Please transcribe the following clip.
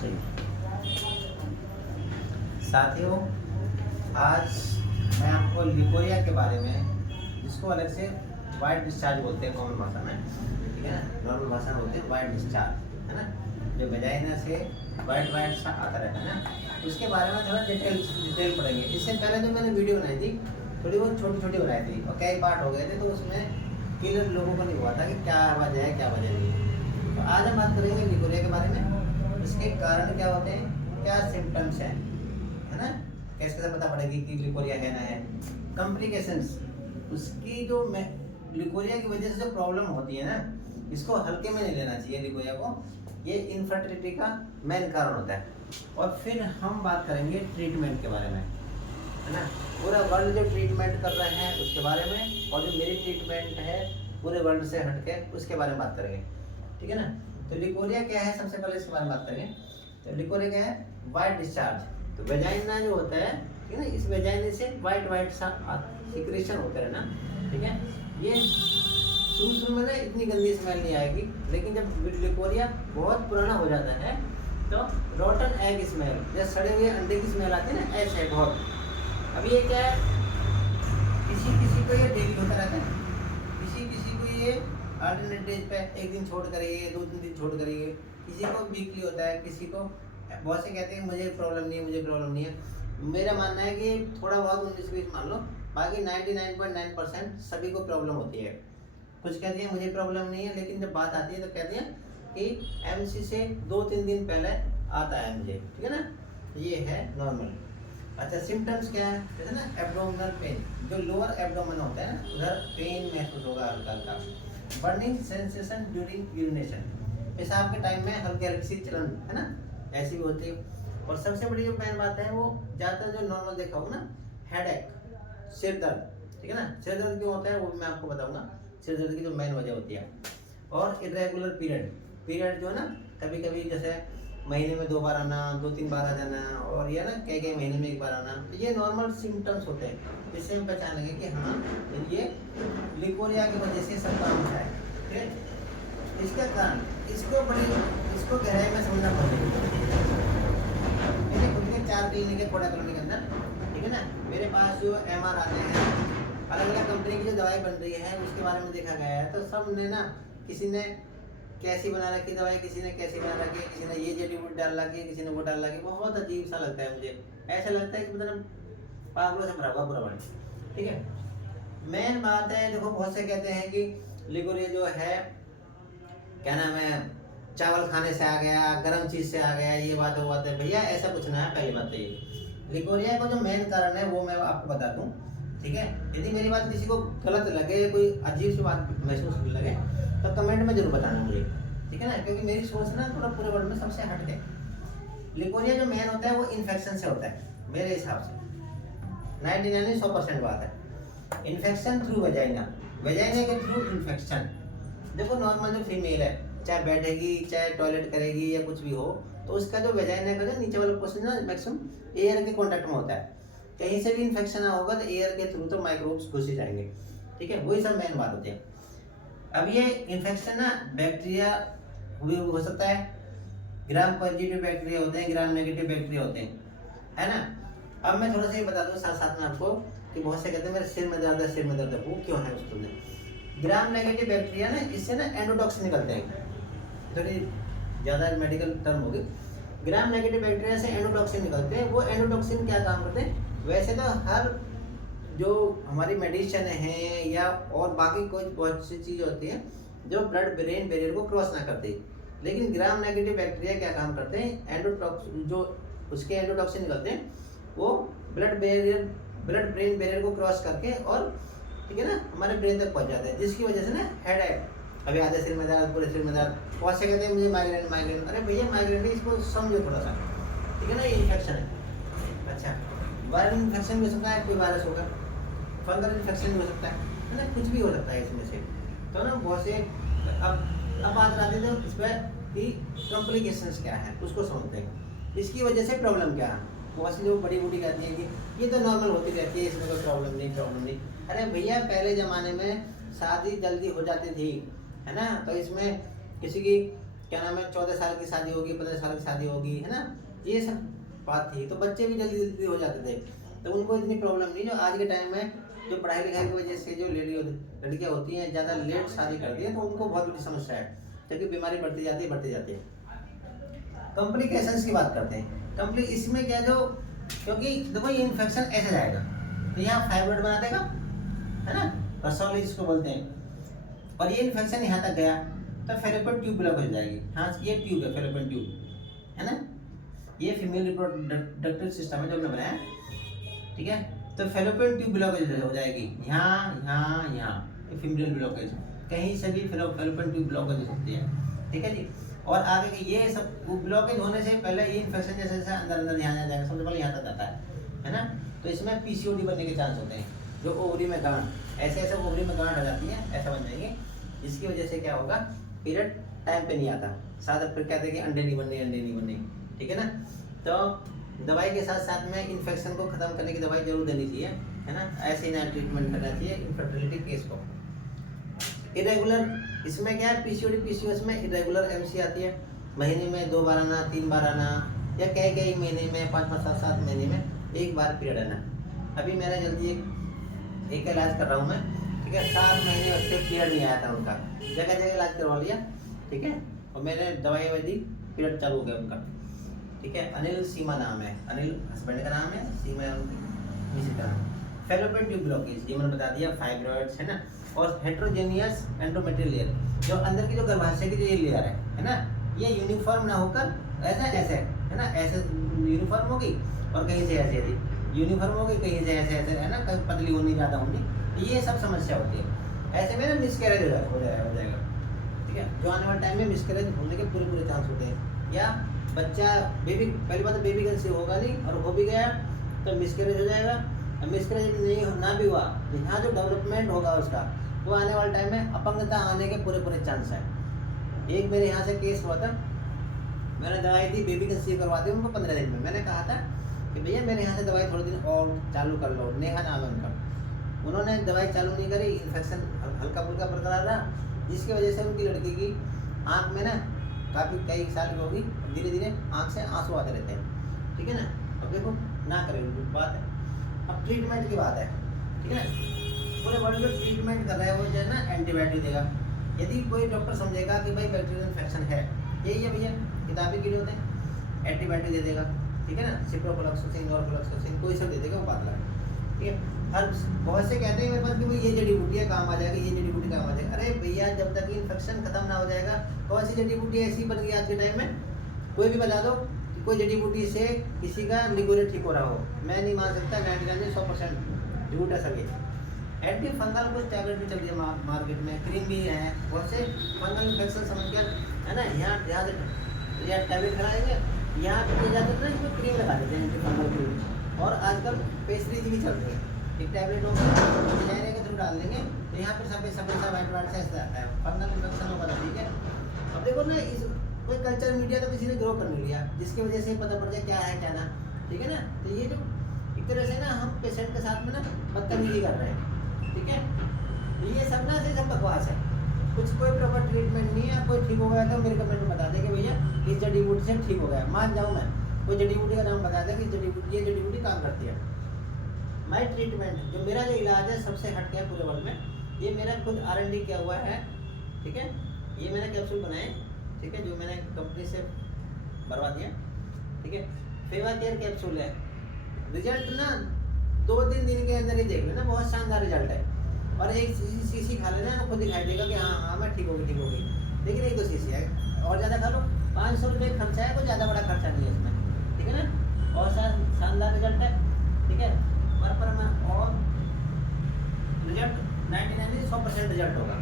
सही। साथियों, आज मैं आपको लिकोरिया के बारे में, जिसको अलग से वाइट डिस्चार्ज बोलते हैं कॉमन भाषा में, ठीक है ना, नॉर्मल भाषा में बोलते हैं वाइट डिस्चार्ज, है ना, जो वेजाइना से वाइट वाइट सा आता रहता है ना, उसके बारे में थोड़ा डिटेल पढ़ेंगे। इससे पहले जो मैंने वीडियो बनाई थी थोड़ी बहुत छोटी छोटी बनाई थी और कई पार्ट हो गए थे, तो उसमें क्लियर लोगों को नहीं हुआ था कि क्या वजह है क्या वजह नहीं है। तो आज हम बात करेंगे लिकोरिया के बारे में, इसके कारण क्या होते हैं, क्या सिम्टम्स हैं, है ना, कैसे कैसे पता पड़ेगी कि लिकोरिया है ना है, कॉम्प्लिकेशंस, उसकी जो लिकोरिया की वजह से जो प्रॉब्लम होती है ना, इसको हल्के में नहीं लेना चाहिए लिकोरिया को, ये इनफर्टिलिटी का मेन कारण होता है। और फिर हम बात करेंगे ट्रीटमेंट के बारे में, है ना, पूरा वर्ल्ड जो ट्रीटमेंट कर रहे हैं उसके बारे में, और जो मेरी ट्रीटमेंट है पूरे वर्ल्ड से हटके उसके बारे में बात करेंगे, ठीक है ना। तो लिकोरिया क्या है, सबसे पहले इसके बारे में बात करेंगे। तो लिकोरिया क्या है, वाइट डिस्चार्ज। तो वेजाइना जो होता है, ठीक है ना, इस वेजाइना से वाइट वाइट सा सिक्रेशन होता है ना, ठीक है। ये शुरू में ना इतनी गंदी स्मेल नहीं आएगी, लेकिन जब लिकोरिया बहुत पुराना हो जाता है तो रॉटन एग स्मेल, जैसे सड़े हुए अंडे की स्मेल आती है ना, ऐसे है बहुत। अब ये क्या है, किसी किसी को ये डेली होता रहता है, किसी किसी को ये अल्टरनेट डेज पे एक दिन छोड़ करिए, 2-3 दिन छोड़ करिए, किसी को वीकली होता है, किसी को, बहुत से कहते हैं मुझे प्रॉब्लम नहीं है, मुझे प्रॉब्लम नहीं है। मेरा मानना है कि थोड़ा बहुत 19-20 मान लो, बाकी 99.9% सभी को प्रॉब्लम होती है। कुछ कहते हैं मुझे प्रॉब्लम नहीं है, लेकिन जब बात आती है तो कहते हैं कि एमसी से 2-3 दिन पहले आता है मुझे, ठीक है ना, ये है नॉर्मल। अच्छा, सिम्टम्स क्या है, जैसे ना एब्डोमिनल पेन, जो लोअर एब्डोमेन होता है ना, उधर पेन महसूस होगा हल्का हल्का, बर्निंग सेंसेशन ड्यूरिंग यूरिनेशन, पेशाब के टाइम में हल्की हल्की सी चलन, है ना, ऐसी भी होती है। और सबसे बड़ी जो मेन बात है वो ज़्यादातर जो नॉर्मल देखा होगा ना, हेडेक, सिर दर्द, ठीक है ना, सिर दर्द क्यों होता है वो भी मैं आपको बताऊंगा, सिर दर्द की जो मेन वजह होती है। और इरेगुलर पीरियड जो है ना, कभी कभी जैसे महीने में 2 बार आना, 2-3 बार आ जाना, और ये ना कई महीने में 1 बार आना, तो ये नॉर्मल सिम्टम्स होते हैं, जिससे हम पहचान लेंगे कि हाँ ये लिकोरिया की वजह से सब काम है, ठीक है। इसका कारण, इसको गहराई में समझना पड़ेगा। मैंने खुद के 4 क्लिनिक है कोड़ा कॉलोनी के अंदर, ठीक है ना, मेरे पास जो एमआर आते हैं, अलग अलग कंपनी की जो दवाई बन रही है उसके बारे में देखा गया है, तो सब ने ना, किसी ने कैसी बना रखी दवाई, किसी ने कैसी बना रखी, किसी ने ये जड़ी बूटी डाल रखी, किसी ने वो डाल रखी, बहुत अजीब सा लगता है मुझे, ऐसा लगता है कि मतलब पागलों से भरा हुआ पूरा बन, ठीक है। मेन बात है, देखो बहुत से कहते हैं कि लिकोरिया जो है, क्या नाम है, चावल खाने से आ गया, गर्म चीज से आ गया, ये बात वो बात है, भैया ऐसा कुछ ना है। पहली बात तो ये लिकोरिया का जो मेन कारण है वो मैं आपको बता दूं, ठीक है। यदि मेरी बात किसी को गलत लगे, कोई अजीब सी बात महसूस लगे, तो कमेंट में जरूर बताना मुझे, ठीक है ना, क्योंकि मेरी सोच ना थोड़ा पूरे वर्ल्ड में सबसे हट के। लिकोरिया जो मेन होता है वो इन्फेक्शन से होता है मेरे हिसाब से, 99-100% बात है। इन्फेक्शन थ्रू वेजाइना, वेजाइना के थ्रू इन्फेक्शन। देखो नॉर्मल जो फीमेल है, चाहे बैठेगी, चाहे टॉयलेट करेगी या कुछ भी हो, तो उसका जो वेजाइना का जो नीचे वाला पोर्शन ना मैक्सिमम एयर के कांटेक्ट में होता है, कहीं से भी इन्फेक्शन होगा तो एयर के थ्रू तो माइक्रोब्स घुस ही जाएंगे, ठीक है, वही सब मेन बात होती है। अब ये इन्फेक्शन ना बैक्टीरिया भी हो सकता है, ग्राम पॉजिटिव बैक्टीरिया होते हैं, ग्राम नेगेटिव बैक्टीरिया होते हैं, है ना। अब मैं थोड़ा सा ये बता दूं साथ साथ में आपको कि बहुत से कहते हैं मेरे सिर में दर्द है, सिर में दर्द है, वो क्यों है उसको में ग्राम नेगेटिव बैक्टीरिया ना, इससे ना एंडोटॉक्सिन निकलते हैं, थोड़ी ज़्यादा मेडिकल टर्म होगी। ग्राम नेगेटिव बैक्टीरिया से एंडोटॉक्सिन निकलते हैं, वो एंडोटॉक्सिन क्या काम करते हैं, वैसे तो हर जो हमारी मेडिसिन है या और बाकी कोई बहुत सी चीज़ होती है जो ब्लड ब्रेन बैरियर को क्रॉस ना करती, लेकिन ग्राम नेगेटिव बैक्टीरिया क्या काम करते हैं, एंडोटॉक्सिन जो उसके एंडोटॉक्सिन निकलते हैं, वो ब्लड ब्रेन बैरियर को क्रॉस करके और, ठीक है ना, हमारे ब्रेन तक पहुंच जाते हैं, जिसकी वजह से ना हेडेक, अभी आधे सिर में दर्द, पूरे सिर में दर्द, बहुत से कहते हैं मुझे माइग्रेन, अरे भैया माइग्रेन नहीं, इसको समझो थोड़ा सा, ठीक है ना, ये इन्फेक्शन है। अच्छा, वायरल इन्फेक्शन भी हो सकता है, कोई वायरस होगा, फंगल इन्फेक्शन भी हो सकता है ना, कुछ भी हो सकता है इसमें से। तो ना बहुत से अब बात आती है इस पर कि कॉम्प्लिकेशंस क्या है, उसको समझते हैं, इसकी वजह से प्रॉब्लम क्या है। बहुत सी लोग बड़ी बूढ़ी कहती है कि ये तो नॉर्मल होती रहती है, इसमें कोई प्रॉब्लम नहीं। अरे भैया पहले ज़माने में शादी जल्दी हो जाती थी, है ना, तो इसमें किसी की क्या नाम है, 14 साल की शादी होगी, 15 साल की शादी होगी, है ना, ये सब बात थी। तो बच्चे भी जल्दी जल्दी हो जाते थे, तो उनको इतनी प्रॉब्लम नहीं। जो आज के टाइम में जो पढ़ाई लिखाई की वजह से जो लड़कियां होती हैं ज़्यादा लेट शादी करती है, तो उनको बहुत बड़ी समस्या है, क्योंकि बीमारी बढ़ती जाती है। कॉम्प्लिकेशंस की बात करते हैं। इसमें क्या जो, क्योंकि देखो ये इन्फेक्शन ऐसे जाएगा, तो यहाँ फाइब्रोइड बना देगा, है ना, रसौली जिसको बोलते हैं, और ये इन्फेक्शन यहाँ तक गया तो फेलोपियन ट्यूब ब्लॉक हो जाएगी। हाँ, ये ट्यूब है फेलोपियन ट्यूब, है ना, ये फीमेल रिप्रोडक्टिव सिस्टम है जो हमने बनाया, ठीक है। तो फेलोपियन ट्यूब ब्लॉकेज हो जाएगी यहाँ फीमेल ब्लॉकेज, कहीं से भी फेलोपियन ट्यूब ब्लॉकेज हो सकती है, ठीक है जी। और आगे के ये सब ब्लॉकेज होने से पहले ये इन्फेक्शन जैसे जैसे अंदर यहाँ जाएगा, सबसे पहले यहाँ तक जाता है ना। तो इसमें पीसीओडी बनने के चांस होते हैं, जो ओवरी में गांठ, ऐसे ओवरी में गांठ आ जाती है, ऐसा बन जाएंगे, जिसकी वजह से क्या होगा, पीरियड टाइम पे नहीं आता, साथ फिर कहते हैं कि अंडे नहीं बनने, ठीक है ना। तो दवाई के साथ साथ में इन्फेक्शन को खत्म करने की दवाई जरूर देनी चाहिए, है ना, ऐसे ही ना ट्रीटमेंट करना चाहिए इनफर्टिलिटी केस को। इरेगुलर, इसमें क्या है, पीसीओडी पीसीओएस में इरेगुलर एमसी आती है, महीने में 2 बार आना, 3 बार आना, या कई महीने में 5-5, 7-7 महीने में 1 बार पीरियड आना। अभी मैंने जल्दी एक इलाज कर रहा हूँ मैं, ठीक है, 7 महीने बच्चे पीरियड नहीं आया था उनका, जगह जगह इलाज करवा लिया, ठीक है, और मैंने दवाई दी, पीरियड चालू हो गया उनका, ठीक है। अनिल सीमा नाम है, अनिल हस्बैंड का नाम है, सीमा इसी तरह। फेलोपियन ट्यूब ब्लॉकेज ये मैंने बता दिया, फाइब्रॉइड्स, है ना, और हेट्रोजेनियस एंडोमेट्रियल लेयर, जो अंदर की जो गर्भाशय की जो ये लेयर है ना, ये यूनिफॉर्म ना होकर ऐसे है ना, ऐसे यूनिफॉर्म होगी, और कहीं से ऐसे यूनिफॉर्म होगी, कहीं से ऐसे है ना, कहीं पतली होनी, ज़्यादा होनी, ये सब समस्या होती है। ऐसे में ना मिसकैरेज हो जाएगा, ठीक है, जो आने वाले टाइम में मिसकैरेज होने के पूरे चांस होते हैं, या बच्चा बेबी, पहली बात तो बेबी कंसीव होगा नहीं, और हो भी गया तो मिसकैरेज हो जाएगा। मिसकैरेज नहीं ना भी हुआ, यहाँ जो डेवलपमेंट होगा उसका, वो आने वाले टाइम में अपंगता आने के पूरे चांस है। एक मेरे यहाँ से केस हुआ था, मैंने दवाई दी, बेबी कंसीव करवा दी उनको 15 दिन में। मैंने कहा था कि भैया मेरे यहाँ से दवाई थोड़े दिन और चालू कर लो, नेहा नाम है उनका। उन्होंने दवाई चालू नहीं करी, इन्फेक्शन हल्का फुल्का बरकरार रहा, जिसकी वजह से उनकी लड़की की आँख में ना, काफ़ी कई साल की होगी, धीरे धीरे आँख से आंसू आते रहते हैं, ठीक है ना। अब देखो ना करें, उनकी बात है। अब ट्रीटमेंट की बात है, ठीक है, पूरे वर्ल्ड में ट्रीटमेंट कर रहा है वो जो है ना, एंटीबायोटिक देगा। यदि कोई डॉक्टर समझेगा कि भाई बैक्टीरियल इन्फेक्शन है, यही है भैया, किताबी कीड़े होते हैं, एंटीबायोटिक दे देगा, ठीक है ना, सिप्रोफ्लोक्सासिन, नॉरफ्लोक्सासिन, कोई सब दे देगा, वो बात लगा, ठीक है। हर बहुत से कहते हैं मेरे पास कि भाई ये जड़ी बूटी काम आ जाएगा, ये जड़ी बूटी काम आ जाएगा। अरे भैया, जब तक इन्फेक्शन खत्म ना हो जाएगा, कौन सी जड़ी बूटी ऐसी बन गई आज के टाइम में, कोई भी बता दो कि कोई जड़ी बूटी से किसी का लिक्विड ठीक हो रहा हो, मैं नहीं मान सकता, 99-100% झूठ है सब ये। एंटी फंगल कुछ टैबलेट भी चल रही है मार्केट में, क्रीम भी है, बहुत से फंगल इन्फेक्शन समझ कर, है ना, यहाँ टैबलेट खिलाएंगे, यहाँ पे जाते ना, इसमें क्रीम लगा देते हैं, एंटी फंगल क्रीम। और आजकल पेस्ट्रीज भी चल रही है, एक टैबलेट होगा, डिजाइनर के थ्रू डाल देंगे, तो यहाँ पर सफेद सा वाइट से ऐसा आता है, फंगल इन्फेक्शन होगा, ठीक है। अब देखो ना, इस कोई कल्चर मीडिया तो किसी ने ग्रो कर नहीं लिया, जिसकी वजह से पता पड़ जाए क्या है क्या ना, ठीक है ना। तो ये जो एक तरह से ना हम पेशेंट के साथ में ना बदतमीजी कर रहे हैं, ठीक है। ये सब ना से सब बकवास है, कुछ कोई प्रॉपर ट्रीटमेंट नहीं है। कोई ठीक हो गया तो मेरे कमेंट में बता दे कि भैया इस जड़ी बूटी से ठीक हो गया, मान जाऊँ मैं, कोई जड़ी बूटी का नाम बता दे कि ये जड़ी बूटी काम करती है। माई ट्रीटमेंट, जो मेरा जो इलाज है सबसे हट गया पूरे वर्ल्ड में, ये मेरा खुद R&D किया हुआ है, ठीक है। ये मैंने कैप्सूल बनाए, ठीक है, जो मैंने कंपनी से भरवा दिया, ठीक है। फेवा केयर कैप्सूल है, रिजल्ट ना 2-3 दिन के अंदर ही देख लेना, बहुत शानदार रिजल्ट है। और एक शीशी खा लेना, खुद दिखाई देगा कि हाँ मैं ठीक हो गई। लेकिन एक 2 शीशी है, और ज़्यादा खा लो, 500 रुपये खर्चा है, कोई ज़्यादा बड़ा खर्चा नहीं है इसमें, ठीक है ना। और शानदार रिजल्ट है, ठीक है। और रिजल्ट 99-100% रिजल्ट होगा।